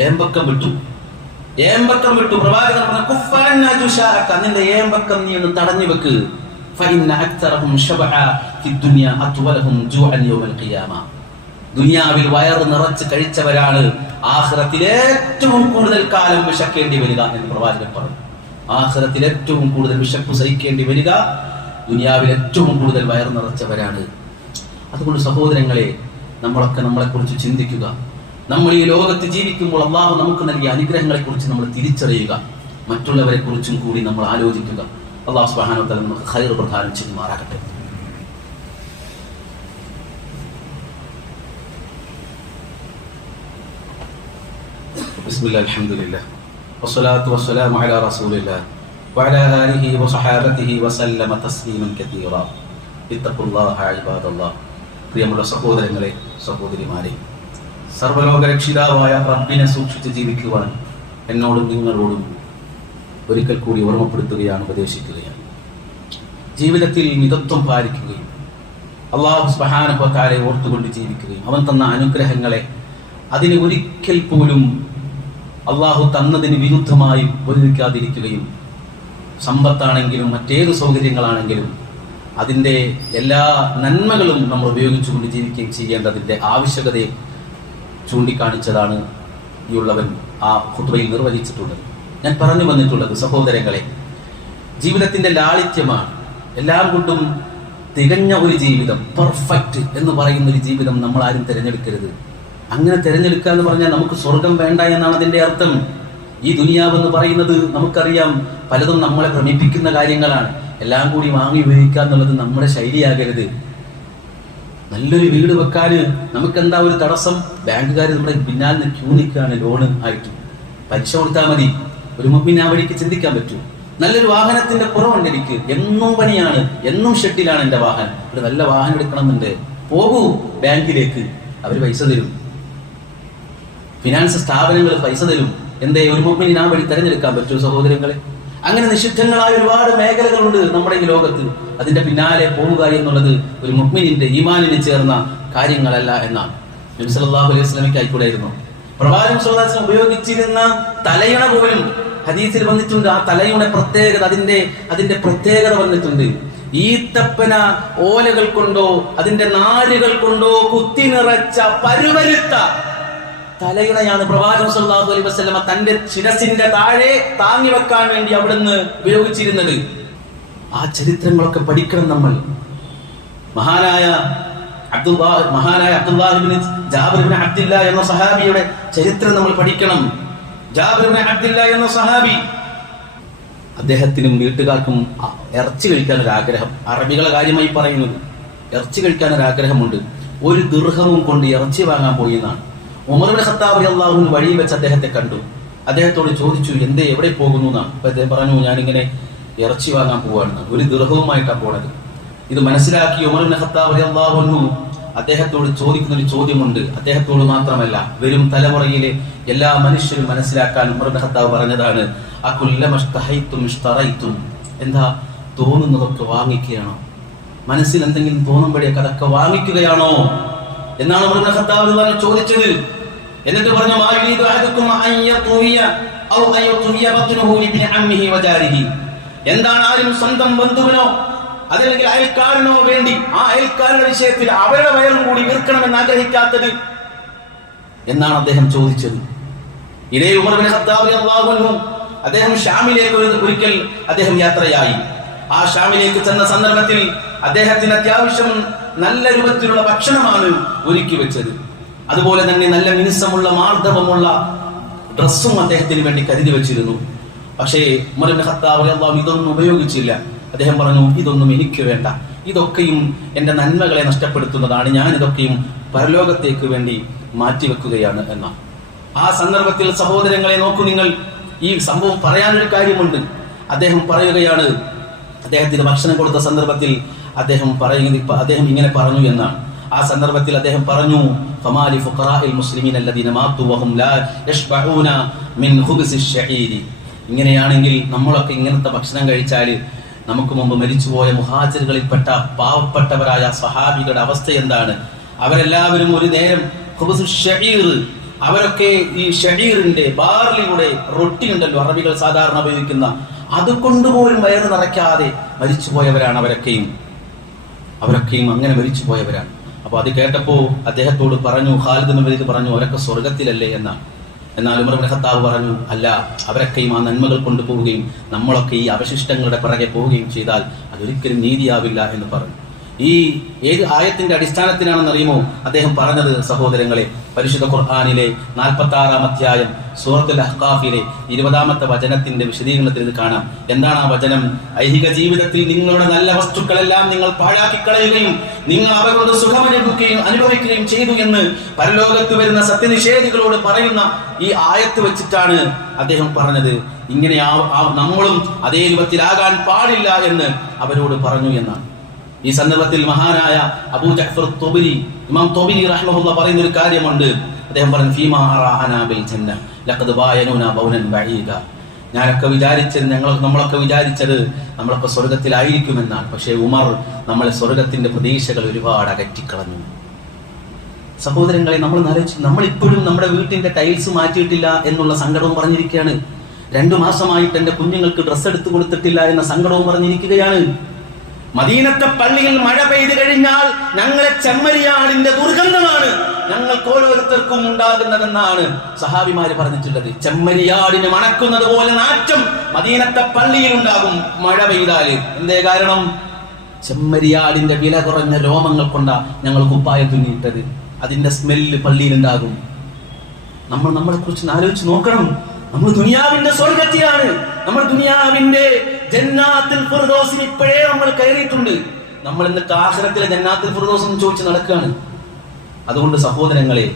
ഏമ്പക്കം വിട്ടു. പ്രവാചകൻ പറഞ്ഞു, കുഫ്ഫാന ജുശാഅക, നിന്റെ ഏമ്പക്കം നീ ഒന്ന് തടഞ്ഞു വെക്ക്. ഫഇന്ന അക്തറഹും ശബഅ ഫിദ്ദുനിയ അത്വലഹും ജൂഅൻ യൗമൽ ഖിയാമ. ദുനിയാവിൽ വയറ് നിറച്ച് കഴിച്ചവരാണ് ആഖിറത്തിൽ ഏറ്റവും കൂടുതൽ കാലം വിശക്കേണ്ടി വരിക എന്ന് പ്രവാചകൻ പറഞ്ഞു. ആഖിറത്തിൽ ഏറ്റവും കൂടുതൽ വിശപ്പ് സഹിക്കേണ്ടി വരിക ദുനിയാവിൽ ഏറ്റവും കൂടുതൽ വയർ നിറച്ചവരാണ്. അതുകൊണ്ട് സഹോദരങ്ങളെ, നമ്മളൊക്കെ നമ്മളെക്കുറിച്ച് ചിന്തിക്കുക. നമ്മൾ ഈ ലോകത്ത് ജീവിക്കുമ്പോൾ അല്ലാഹു നമുക്ക് നൽകിയ അനുഗ്രഹങ്ങളെ കുറിച്ച് നമ്മൾ തിരിച്ചറിയുക. മറ്റുള്ളവരെ കുറിച്ചും കൂടി നമ്മൾ ആലോചിക്കുക. അല്ലാഹു സുബ്ഹാനഹു വ തആല നമുക്ക് ഖൈർ പ്രദാനം ചെയ്യുമാറാകട്ടെ. ബിസ്മില്ലാഹിൽ അൽഹംദുലില്ലാഹ് വസ്സലാത്തു വസ്സലാമു അലാ റസൂലില്ലാഹ് വഅലാ ആലിഹി വസഹാബതിഹി വസല്ലമ തസ്ലീമൻ കതീറാ. ഇത്തഖുല്ലാഹ ഇബാദല്ലാഹ്. പ്രിയമുള്ള സഹോദരങ്ങളെ, സഹോദരിമാരെ, സർവ്വലോക രക്ഷിതാവായ റബ്ബിനെ സൂക്ഷിച്ച് ജീവിക്കുവാൻ എന്നോടും നിങ്ങളോടും ഒരിക്കൽ കൂടി ഓർമ്മപ്പെടുത്തുകയാണ്, ഉപദേശിക്കുകയാണ്. ജീവിതത്തിൽ മിതത്വം പാലിക്കുകയും അല്ലാഹു സുബ്ഹാനഹു വ തആലയെ ഓർത്തുകൊണ്ട് ജീവിക്കുകയും അവൻ തന്ന അനുഗ്രഹങ്ങളെ അതിന് ഒരിക്കൽ പോലും അള്ളാഹു തന്നതിന് വിരുദ്ധമായി ഉപയോഗിക്കാതിരിക്കുകയും സമ്പത്താണെങ്കിലും മറ്റേത് സൗകര്യങ്ങളാണെങ്കിലും അതിൻ്റെ എല്ലാ നന്മകളും നമ്മൾ ഉപയോഗിച്ചുകൊണ്ട് ജീവിക്കുകയും ചെയ്യേണ്ടതിൻ്റെ ആവശ്യകതയെ ചൂണ്ടിക്കാണിച്ചതാണ് ഈ ഉള്ളവൻ ആ ഖുത്ബയിൽ നിർവഹിച്ചിട്ടുള്ളത്. ഞാൻ പറഞ്ഞു വന്നിട്ടുള്ളത് സഹോദരങ്ങളെ, ജീവിതത്തിൻ്റെ ലാളിത്യമാണ്. എല്ലാം കൊണ്ടും തികഞ്ഞ ഒരു ജീവിതം, പെർഫെക്റ്റ് എന്ന് പറയുന്ന ഒരു ജീവിതം നമ്മൾ ആരും തിരഞ്ഞെടുക്കരുത്. അങ്ങനെ തിരഞ്ഞെടുക്കുക എന്ന് പറഞ്ഞാൽ നമുക്ക് സ്വർഗം വേണ്ട എന്നാണ് അതിന്റെ അർത്ഥം. ഈ ദുനിയാവെന്ന് പറയുന്നത് നമുക്കറിയാം പലതും നമ്മളെ ഭ്രമിപ്പിക്കുന്ന കാര്യങ്ങളാണ്. എല്ലാം കൂടി വാങ്ങി ഉപയോഗിക്കുക എന്നുള്ളത് നമ്മുടെ ശൈലിയാകരുത്. നല്ലൊരു വീട് വെക്കാന് നമുക്കെന്താ ഒരു തടസ്സം? ബാങ്കുകാർ നമ്മുടെ പിന്നാലിന് ക്യൂ നിൽക്കുകയാണ് ലോണ് ആയിട്ട്. പലിശ കൊടുത്താൽ മതി. ഒരു മുമ്പിന് ആ വഴിക്ക് ചിന്തിക്കാൻ പറ്റൂ. നല്ലൊരു വാഹനത്തിന്റെ കുറവുണ്ട് എനിക്ക്, എന്നും പണിയാണ്, എന്നും ഷെട്ടിലാണ് എന്റെ വാഹനം. ഒരു നല്ല വാഹനം എടുക്കണമെന്നുണ്ട്, പോകൂ ബാങ്കിലേക്ക്, അവർ പൈസ തരും. ഫിനാൻസ് സ്ഥാപനങ്ങൾ പൈസ തരും. എന്തേ ഒരു മുഅ്മിനിന് ആ വഴി തെരഞ്ഞെടുക്കാൻ പറ്റൂ സഹോദരങ്ങളെ? അങ്ങനെ നിഷിദ്ധങ്ങളായ ഒരുപാട് മേഖലകളുണ്ട് നമ്മുടെ ഈ ലോകത്ത്. അതിന്റെ പിന്നാലെ പോവുക എന്നുള്ളത് ഒരു മുഅ്മിനിന്റെ ഈമാനിന് ചേർന്ന കാര്യങ്ങളല്ല എന്നാണ്. നബി സല്ലല്ലാഹു അലൈഹി വസല്ലമയ്ക്ക് ആയിക്കൂടായിരുന്നു. പ്രവാചകൻ സല്ലല്ലാഹു അലൈഹി വസല്ലം ഉപയോഗിച്ചിരുന്ന തലയണ പോലും ഹദീസിൽ വന്നിട്ടുണ്ട്. ആ തലയുടെ പ്രത്യേകത, അതിന്റെ പ്രത്യേകത വന്നിട്ടുണ്ട്. ഈത്തപ്പന ഓലകൾ കൊണ്ടോ അതിന്റെ നാരുകൾ കൊണ്ടോ കുത്തി നിറച്ച പരുവരുത്ത തലയിണയാണ് പ്രവാചകൻ സല്ലല്ലാഹു അലൈഹി വസല്ലമ തന്റെ ശിരസിന്റെ താഴെ താങ്ങി വെക്കാൻ വേണ്ടി അവിടുന്ന് ഉപയോഗിച്ചിരുന്നത്. ആ ചരിത്രങ്ങളൊക്കെ പഠിക്കണം നമ്മൾ. മഹാനായ അബ്ദുല്ലാഹ് ഇബ്നു ജാബിർ ഇബ്നു അബ്ദുല്ലാ എന്ന സഹാബിയുടെ ചരിത്രം നമ്മൾ പഠിക്കണം. ജാബിർ ഇബ്നു അബ്ദുല്ലാ എന്ന സഹാബി, അദ്ദേഹത്തിനും വീട്ടുകാർക്കും ഇറച്ചി കഴിക്കാൻ ഒരു ആഗ്രഹം. അറബികളെ കാര്യമായി പറയുന്നത്, ഇറച്ചി കഴിക്കാൻ ഒരു ആഗ്രഹമുണ്ട്. ഒരു ദിർഹവും കൊണ്ട് ഇറച്ചി വാങ്ങാൻ പോയി എന്നാണ്. ഉമർ ഇബ്നു ഖത്താബ് റളിയല്ലാഹു അൻഹു വഴിയിൽ വെച്ച് അദ്ദേഹത്തെ കണ്ടു. അദ്ദേഹത്തോട് ചോദിച്ചു, എന്തേ എവിടെ പോകുന്നു എന്നാണ്. അപ്പൊ അദ്ദേഹം പറഞ്ഞു, ഞാനിങ്ങനെ ഇറച്ചി വാങ്ങാൻ പോവാണ്, ഒരു ദിർഹവുമായിട്ടാണ് പോണത്. ഇത് മനസ്സിലാക്കി ഉമർ ഇബ്നു ഖത്താബ് റളിയല്ലാഹു അൻഹു അദ്ദേഹത്തോട് ചോദിക്കുന്ന ഒരു ചോദ്യമുണ്ട്. അദ്ദേഹത്തോട് മാത്രമല്ല, വരും തലമുറയിലെ എല്ലാ മനുഷ്യരും മനസ്സിലാക്കാൻ ഉമർ ഇബ്നു ഖത്താബ് പറഞ്ഞതാണ്, അകുല്ലമസ്തഹൈതും ഇഷ്തറൈതും, എന്താ തോന്നുന്നതൊക്കെ വാങ്ങിക്കുകയാണോ? മനസ്സിൽ എന്തെങ്കിലും തോന്നുമ്പോഴേക്ക് അതൊക്കെ വാങ്ങിക്കുകയാണോ എന്നാണ് ഉമർ ഇബ്നു ഖത്താബ് ചോദിച്ചത്. എന്നിട്ട് പറഞ്ഞു, മാ യുരീദു അഹദുക്കും അൻ യതുവിയ ഔ അൻ യതുവിയ ബത്നുഹു ലിബ്നി അമ്മിഹി വജാരിഹി. എന്താണ് ആരും സ്വന്തം ബന്ധുവിനോ അതല്ലെങ്കിൽ അയൽക്കാരനോ വേണ്ടി ആ അയൽക്കാരുടെ വിഷയത്തിൽ അവരുടെ വയറും കൂടി വീർക്കണമെന്ന് ആഗ്രഹിക്കാത്തത് എന്നാണ് അദ്ദേഹം ചോദിച്ചത്. ഇതേ ഉമർ ഇബ്നു ഖത്താബ് റളിയല്ലാഹു അൻഹു അദ്ദേഹം ഷാമിലേക്ക് ഒരിക്കൽ അദ്ദേഹം യാത്രയായി. ആ ഷാമിലേക്ക് ചെന്ന സന്ദർഭത്തിൽ അദ്ദേഹത്തിന് അത്യാവശ്യം നല്ല രൂപത്തിലുള്ള ഭക്ഷണമാണ് ഒരുക്കി വെച്ചത്. അതുപോലെ തന്നെ നല്ല മിനുസമുള്ള മാർദ്ദവമുള്ള ഡ്രസ്സും അദ്ദേഹത്തിന് വേണ്ടി കരുതി വെച്ചിരുന്നു. പക്ഷേ ഉമർ ഇബ്നു ഖത്താബ് റളിയല്ലാഹു അൻഹു ഇതൊന്നും ഉപയോഗിച്ചില്ല. അദ്ദേഹം പറഞ്ഞു, ഇതൊന്നും എനിക്ക് വേണ്ട, ഇതൊക്കെയും എൻ്റെ നന്മകളെ നഷ്ടപ്പെടുത്തുന്നതാണ്, ഞാൻ ഇതൊക്കെയും പരലോകത്തേക്ക് വേണ്ടി മാറ്റിവെക്കുകയാണ് എന്ന. ആ സന്ദർഭത്തിൽ സഹോദരങ്ങളെ നോക്കൂ നിങ്ങൾ, ഈ സംഭവം പറയാനൊരു കാര്യമുണ്ട്. അദ്ദേഹം പറയുകയാണ്, അദ്ദേഹത്തിന് ഭക്ഷണം കൊടുത്ത സന്ദർഭത്തിൽ അദ്ദേഹം ഇങ്ങനെ പറഞ്ഞു എന്നാണ്. ആ സന്ദർഭത്തിൽ അദ്ദേഹം പറഞ്ഞു, ഫമാലി ഫുഖറാഇൽ മുസ്ലിമീന അല്ലദീന മാതു വഹും ലാ യശ്ബഊന മിൻ ഖുബ്സിശ് ശഈരി. ഇങ്ങനെയാണെങ്കിൽ നമ്മളൊക്കെ ഇങ്ങനത്തെ ഭക്ഷണം കഴിച്ചാൽ നമുക്ക് മുമ്പ് മരിച്ചുപോയ മുഹാജിറുകളിൽപ്പെട്ട പാവപ്പെട്ടവരായ സ്വഹാബികളുടെ അവസ്ഥ എന്താണ്? അവരെല്ലാവരും ഒരു നേരം ഖുബ്സുശ് ശഈർ, അവരൊക്കെ ഈ ഷഈറിന്റെ ബാർലിയുടെ റൊട്ടി ഉണ്ടല്ലോ അറബികൾ സാധാരണ ഉപയോഗിക്കുന്ന, അതുകൊണ്ടുപോലും വയറ് നിറയ്ക്കാതെ മരിച്ചുപോയവരാണ് അവരൊക്കെയും അങ്ങനെ മരിച്ചുപോയവരാണ്. അപ്പൊ അത് കേട്ടപ്പോ അദ്ദേഹത്തോട് പറഞ്ഞു, ഖാലിദ് ബിൻ വലീദ് പറഞ്ഞു, അവരൊക്കെ സ്വർഗത്തിലല്ലേ എന്നാണ്. എന്നാൽ ഉമർ ഇബ്നു ഖത്താബ് പറഞ്ഞു, അല്ല, അവരൊക്കെയും ആ നന്മകൾ കൊണ്ടുപോവുകയും നമ്മളൊക്കെ ഈ അവശിഷ്ടങ്ങളുടെ പിറകെ പോവുകയും ചെയ്താൽ അതൊരിക്കലും നീതിയാവില്ല എന്ന് പറഞ്ഞു. ഈ ഏത് ആയത്തിന്റെ അടിസ്ഥാനത്തിലാണെന്ന് അറിയുമോ അദ്ദേഹം പറഞ്ഞത്? സഹോദരങ്ങളെ, പരിശുദ്ധ ഖുർആനിലെ 46-ാം അധ്യായം സൂറത്തുൽ അഹ്ഖാഫിലെ 20-ാമത്തെ വചനത്തിന്റെ വിശദീകരണത്തിൽ ഇത് കാണാം. എന്താണ് ആ വചനം? ഐഹിക ജീവിതത്തിൽ നിങ്ങളുടെ നല്ല വസ്തുക്കളെല്ലാം നിങ്ങൾ പാഴാക്കി കളയുകയും നിങ്ങൾ അവരോട് അനുഭവിക്കുകയും ചെയ്തു എന്ന് പരലോകത്ത് വരുന്ന സത്യനിഷേധികളോട് പറയുന്ന ഈ ആയത്ത് വെച്ചിട്ടാണ് അദ്ദേഹം പറഞ്ഞത്. ഇങ്ങനെ നമ്മളും അതേ രൂപത്തിലാകാൻ പാടില്ല എന്ന് അവരോട് പറഞ്ഞു എന്നാണ്. ഈ സന്ദർഭത്തിൽ മഹാനായ അബൂ ജഅഫർ ത്വബരി, ഇമാം ത്വബരി റഹിമഹുല്ലാഹ് പറയുന്ന ഒരു കാര്യമുണ്ട്. അദ്ദേഹം പറഞ്ഞു, ഫീമാ അറാഅനാ ബിൽ ജന്ന ലഖദ് ബായനൂനാ ബൗനൻ ബഈദ. നമ്മളൊക്കെ വിചാരിച്ചത് നമ്മളൊക്കെ സ്വർഗത്തിലായിരിക്കുമെന്നാണ്. പക്ഷേ ഉമർ നമ്മളെ സ്വർഗത്തിന്റെ പ്രതീക്ഷകൾ ഒരുപാട് അകറ്റിക്കളഞ്ഞു. സഹോദരങ്ങളെ, നമ്മൾ ഇപ്പോഴും നമ്മുടെ വീട്ടിന്റെ ടൈൽസ് മാറ്റിയിട്ടില്ല എന്നുള്ള സങ്കടവും പറഞ്ഞിരിക്കുകയാണ്. 2 മാസമായിട്ട് എന്റെ കുഞ്ഞുങ്ങൾക്ക് ഡ്രസ്സ് എടുത്തു കൊടുത്തിട്ടില്ല എന്ന സങ്കടവും പറഞ്ഞിരിക്കുകയാണ്. മദീനത്തെ പള്ളിയിൽ മഴ പെയ്തു കഴിഞ്ഞാൽ ഞങ്ങളെ ചെമ്മരിയാടിന്റെ ദുർഗന്ധമാണ് ഞങ്ങൾക്ക് ഓരോരുത്തർക്കും ഉണ്ടാകുന്നതെന്നാണ് സഹാബിമാര് പറഞ്ഞിട്ടുള്ളത്. ചെമ്മരിയാടിന് മണക്കുന്നത് പോലെ നാറ്റം മദീനത്തെ പള്ളിയിൽ ഉണ്ടാകും മഴ പെയ്താല്. എന്തേ കാരണം? ചെമ്മരിയാടിന്റെ വില കുറഞ്ഞ രോമങ്ങൾ കൊണ്ടാ ഞങ്ങൾ കുപ്പായ തുന്നിയിട്ടത്. അതിന്റെ സ്മെല്ല് പള്ളിയിലുണ്ടാകും. നമ്മളെ കുറിച്ച് ആലോചിച്ച് നോക്കണം. നമ്മൾ ദുനിയാവിന്റെ സ്വർഗത്തിലാണ്, നമ്മൾ ദുനിയാവിന്റെ ജന്നാത്തുൽ ഫിർദൗസിൽ ഇപ്പോഴേ നമ്മൾ കയറിയിട്ടുണ്ട്. നമ്മൾ എന്നിട്ട് ആഖിറത്തിലെ ജന്നാത്തുൽ ഫിർദൗസ് എന്ന് ചോദിച്ച് നടക്കുകയാണ്. അതുകൊണ്ട് സഹോദരങ്ങളെ,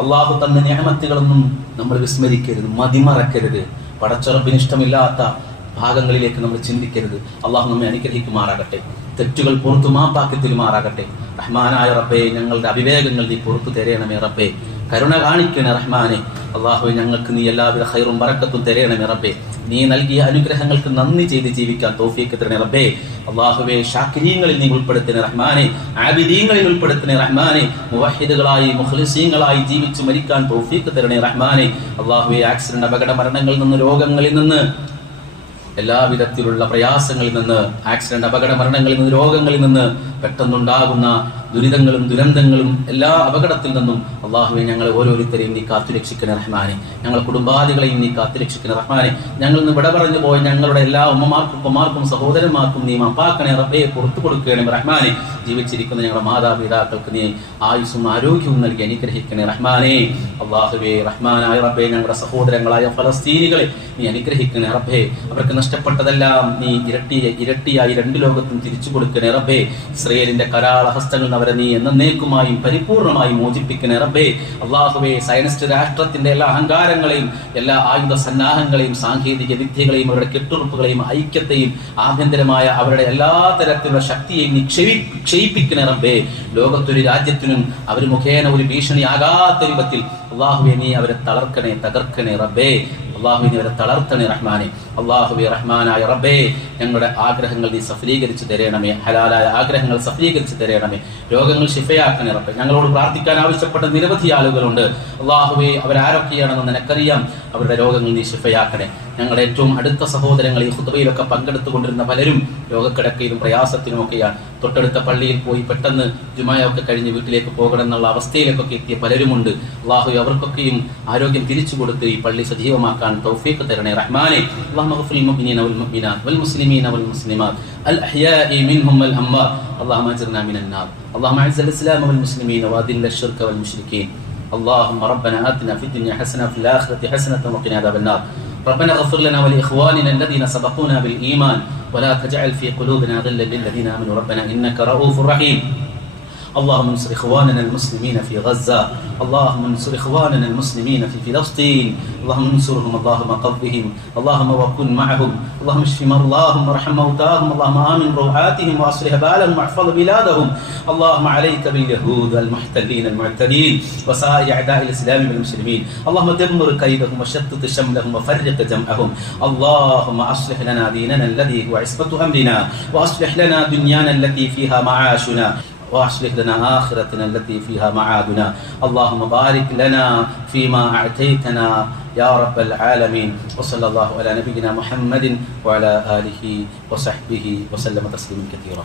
അള്ളാഹു തന്ന നിഅമത്തുകളൊന്നും നമ്മൾ വിസ്മരിക്കരുത്, മതിമറക്കരുത്. പടച്ചുറപ്പിന് ഇഷ്ടമില്ലാത്ത ഭാഗങ്ങളിലേക്ക് നമ്മൾ ചിന്തിക്കരുത്. അള്ളാഹു നമ്മെ അനുഗ്രഹിക്കുമാറാകട്ടെ, തെറ്റുകൾ പുറത്തു മാപ്പാക്കി തരുമാറാകട്ടെ. റഹ്മാനായ റബ്ബേ, ഞങ്ങളുടെ അവിവേകങ്ങൾ നീ പുറത്തു തരയണമേ റബ്ബേ, കരുണ കാണിക്കണേ റഹ്മാനെ. അള്ളാഹുവേ, ഞങ്ങൾക്ക് നീ എല്ലാവിധ ഖൈറും ബറക്കത്തും തരയണമേ റബ്ബേ. നീ നൽകിയ അനുഗ്രഹങ്ങൾക്ക് നന്ദി ചെയ്ത് ജീവിക്കാൻ തൗഫീഖ് തരണേ റബ്ബേ. അള്ളാഹുവേ, ഷാക്കിരീങ്ങളിൽ നീ ഉൾപ്പെടുത്തണേ റഹ്മാനെ, ആബിദീങ്ങളിൽ ഉൾപ്പെടുത്തണേ റഹ്മാനെ, മുവഹിദുകളായി മുഖ്ലിസീങ്ങളായി ജീവിച്ചു മരിക്കാൻ തൗഫീഖ് തരണേ റഹ്മാനെ. അള്ളാഹുവേ, ആക്സിഡന്റ്, അപകട മരണങ്ങളിൽ നിന്ന്, രോഗങ്ങളിൽ നിന്ന്, എല്ലാവിധത്തിലുള്ള പ്രയാസങ്ങളിൽ നിന്ന്, ആക്സിഡന്റ്, അപകട മരണങ്ങളിൽ നിന്ന്, രോഗങ്ങളിൽ നിന്ന്, പെട്ടെന്നുണ്ടാകുന്ന ദുരിതങ്ങളും ദുരന്തങ്ങളും എല്ലാ അപകടത്തിൽ നിന്നും അള്ളാഹുവെ ഞങ്ങളെ ഓരോരുത്തരെയും നീ കാത്തുരക്ഷിക്കണേ റഹ്മാനെ. ഞങ്ങളുടെ കുടുംബാദികളെയും നീ കാത്തുരക്ഷിക്കണേ റഹ്മാനെ. ഞങ്ങളിൽ നിന്ന് വിട പറഞ്ഞു പോയ ഞങ്ങളുടെ എല്ലാ ഉമ്മമാർക്കും ഉപ്പമാർക്കും സഹോദരന്മാർക്കും നീ മാപ്പാക്കണേ റബ്ബേ, പുറത്തു കൊടുക്കണേ റഹ്മാനെ. ജീവിച്ചിരിക്കുന്ന ഞങ്ങളുടെ മാതാപിതാക്കൾക്ക് നീ ആയുസ്സും ആരോഗ്യവും നൽകി അനുഗ്രഹിക്കണേ റഹ്മാനെ. അള്ളാഹുവേ, റഹ്മാനായ റബ്ബേ, ഞങ്ങളുടെ സഹോദരങ്ങളായ ഫലസ്തീനികളെ നീ അനുഗ്രഹിക്കണേ റബ്ബേ. അവർക്ക് നഷ്ടപ്പെട്ടതെല്ലാം നീ ഇരട്ടിയായി 2 ലോകത്തും തിരിച്ചു കൊടുക്കണേ റബ്ബേ. ഇസ്രായേലിന്റെ കരാള ഹസ്തങ്ങൾ അവരെ നീ എന്നേക്കുമായും പരിപൂർണമായി മോചിപ്പിക്കണേ റബ്ബേ. അള്ളാഹുവേ, സയനിസ്റ്റ് രാഷ്ട്രത്തിന്റെ എല്ലാ അഹങ്കാരങ്ങളെയും എല്ലാ ആയുധ സന്നാഹങ്ങളെയും സാങ്കേതിക വിദ്യകളെയും അവരുടെ കെട്ടുറപ്പുകളെയും ഐക്യത്തെയും ആഭ്യന്തരമായ അവരുടെ എല്ലാ തരത്തിലുള്ള ശക്തിയെയും നീ ക്ഷയിപ്പിക്കണേ റബ്ബേ. ലോകത്തൊരു രാജ്യത്തിനും അവർ മുഖേന ഒരു ഭീഷണിയാകാത്ത രൂപത്തിൽ അള്ളാഹുവേ നീ അവരെ തകർക്കണേ റബ്ബേ. അള്ളാഹുവേ, നീ അവരെ തളർത്തണേ റഹ്മാനെ. അള്ളാഹുവേ, റഹ്മാനായ റബ്ബേ, ഞങ്ങളുടെ ആഗ്രഹങ്ങൾ നീ സഫലീകരിച്ച് തരണമേ, ഹലാലായ ആഗ്രഹങ്ങൾ സഫലീകരിച്ച് തരണമേ. രോഗങ്ങൾ ശിഫയാക്കണേ റബ്ബേ. ഞങ്ങളോട് പ്രാർത്ഥിക്കാൻ ആവശ്യപ്പെട്ട നിരവധി ആളുകളുണ്ട്. അള്ളാഹുവേ, അവരാരൊക്കെയാണെന്ന് നിനക്കറിയാം. അവരുടെ രോഗങ്ങൾ നീ ശിഫയാക്കണേ. ഞങ്ങളുടെ ഏറ്റവും അടുത്ത സഹോദരങ്ങൾ ഈ ഖുത്ബയിലൊക്കെ പങ്കെടുത്തുകൊണ്ടിരുന്ന പലരും രോഗക്കിടക്കയിലും പ്രയാസത്തിലുമൊക്കെയാണ്. തൊട്ടടുത്ത പള്ളിയിൽ പോയി പെട്ടെന്ന് ജുമായൊക്കെ കഴിഞ്ഞ് വീട്ടിലേക്ക് പോകണം എന്നുള്ള അവസ്ഥയിലേക്കൊക്കെ എത്തിയ പലരുമുണ്ട്. അള്ളാഹു അവർക്കൊക്കെയും ആരോഗ്യം തിരിച്ചു കൊടുത്ത് ഈ പള്ളി സജീവമാക്കാൻ തൗഫീഖ് തരണേ റഹ്മാനെ. അല്ലാഹുമ്മ ഗ്ഫിർ ലിൽ മുഅ്മിനീന വൽ മുഅ്മിനാത്ത് വൽ മുസ്ലിമീന വൽ മുസ്ലിമാത്ത് അൽ അഹ്യാഇ മിൻഹും വൽ അംവാത്. അല്ലാഹുമ്മ അജ്ർനാ മിനൻ നാർ. അല്ലാഹുമ്മ അഅ്സിൽ ഇസ്ലാമ വൽ മുസ്ലിമീന വഅദില്ല അശ്ശിർക വൽ മുശ്രിക്കീൻ. اللهم ربنا آتنا في الدنيا حسنة وفي الآخرة حسنة وقنا عذاب النار. ربنا اغفر لنا ولإخواننا الذين سبقونا بالإيمان ولا تجعل في قلوبنا غلا للذين آمنوا ربنا إنك رؤوف رحيم. اللهم انصر إخواننا المسلمين في غزة. اللهم انصر إخواننا المسلمين في فلسطين. اللهم انصرهم. اللهم قوهم. اللهم وكن معهم. اللهم اشف مرضاهم وارحم موتاهم. اللهم آمن روعاتهم وأصلح بالهم واحفظ بلادهم. اللهم عليك باليهود المحتلين المعتدين وسائر أعداء الإسلام والمسلمين. اللهم دمر كيدهم وشتت شملهم وفرق جمعهم. اللهم أصلح لنا ديننا الذي هو عصمة أمرنا وأصلح لنا دنيانا التي فيها معاشنا وأصلح لنا آخرتنا التي فيها معادنا. اللهم بارك لنا فيما أعطيتنا يا رب العالمين. وصلى الله على نبينا محمد وعلى آله وصحبه وسلم تسليما كثيرا.